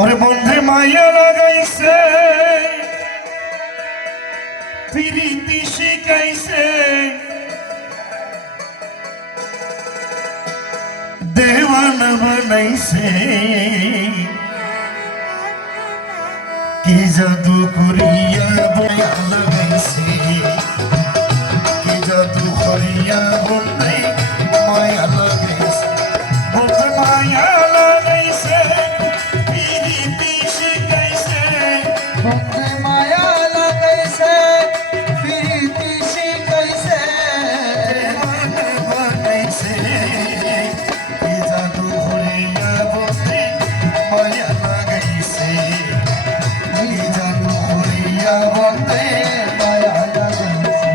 ওরে বন্ধে মায়া লাগাইছে প্রীতি শিখাইছে দেওয়ানা বানাইছে কি জাদু করিয়া মায়া লাগাইছে কি জাদু করিয়া বন্ধে মায়া লাগাইছে বন্ধে মায়া লাগাইছে প্রীতি শিখাইছে বন্ধে মায়া লাগাইছে প্রীতি শিখাইছে দেওয়ানা বানাইছে কি জাদু করিয়া বন্ধে মায়া লাগাইছে কি জাদু করিয়া বন্ধে মায়া লাগাইছে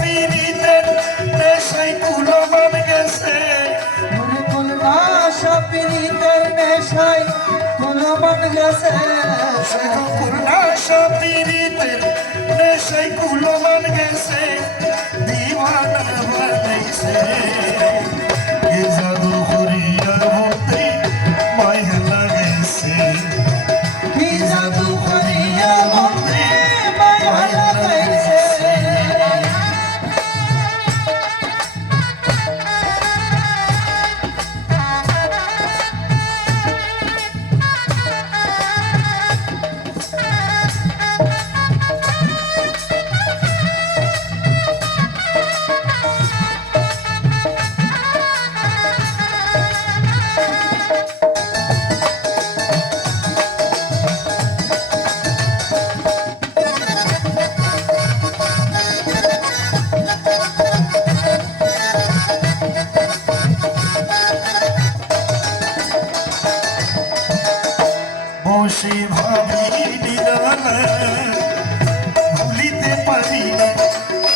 পীড়িতের নেশায় কুলমান গেছে পীড়িতের নেশায় কুলমান গেছে দিওয়ানা বানাইছে এ জাদু করিয়া বলতে মায়া লাগাইছে কি জাদু করিয়া বন্ধে মায়া লাগাইছে বসে ভাবি নিরালা ভুলিতে পারি না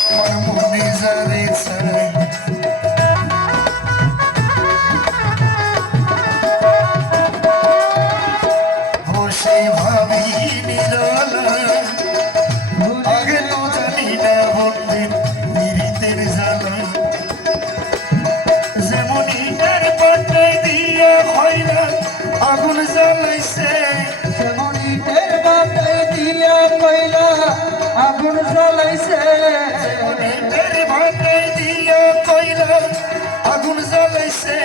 আমার মনে যারে চাই বসে ভাবি নিরালা আগে তো জানি না বন্ধের পীড়িতের জ্বালা যেমন ইটার পাটায় দিয়া হয় না আগুন জ্বালাইছে যেমন ইটের বাটায় দিয়া কয়লা আগুন জ্বালাইছে ইটের ভাটায় দিয়া কয়লা আগুন জ্বালাইছে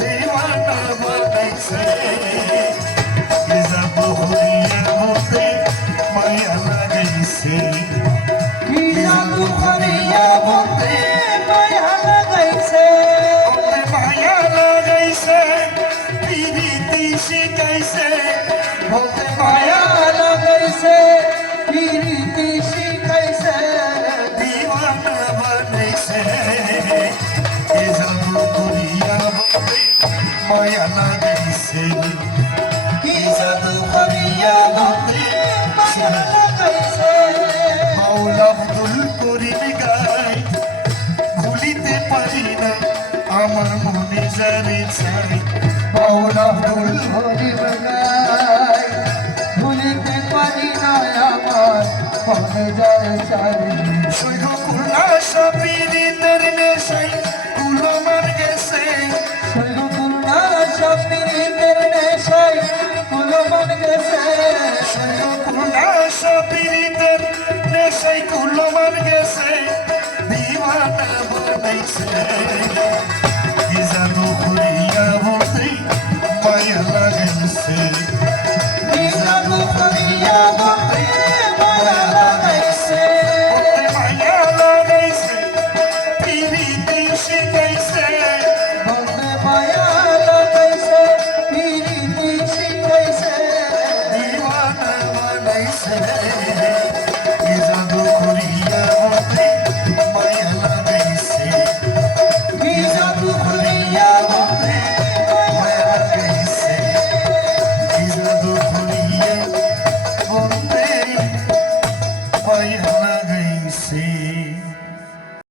দেওয়ানা বানাইছে কি জাদু হইয়া বলতে মায়া লাগাইছে কি জাদু করিয়া বন্ধে মায়া লাগাইছে বলতে মায়া লাগাইছে প্রীতি শিখাইছে বলতে মায়া মায়া লাগাইছে প্রীতি শিখাইছে দিওয়ানা বানাইছে এ জাদু করিয়া বলতে মায়া লাগাইছে কি জাদু করিয়া বন্ধে মায়া লাগাইছে মাওলা আব্দুল করিম গায় ভুলিতে পারি না আমার মনে জানে চাই মাওলা আব্দুল হরি বগাই ভুলিতে পারি না আমার মনে যায় চাই সৈগ কুল্লা পীড়িতের নেশাই কুলমান গেছে সৈগুনা সপীড়িতের নেশায় কুলমান গেছে সৈগ কুল্লা পীড়িতের নেশাই কুলমান গেছে দিওয়ানা বানাইছে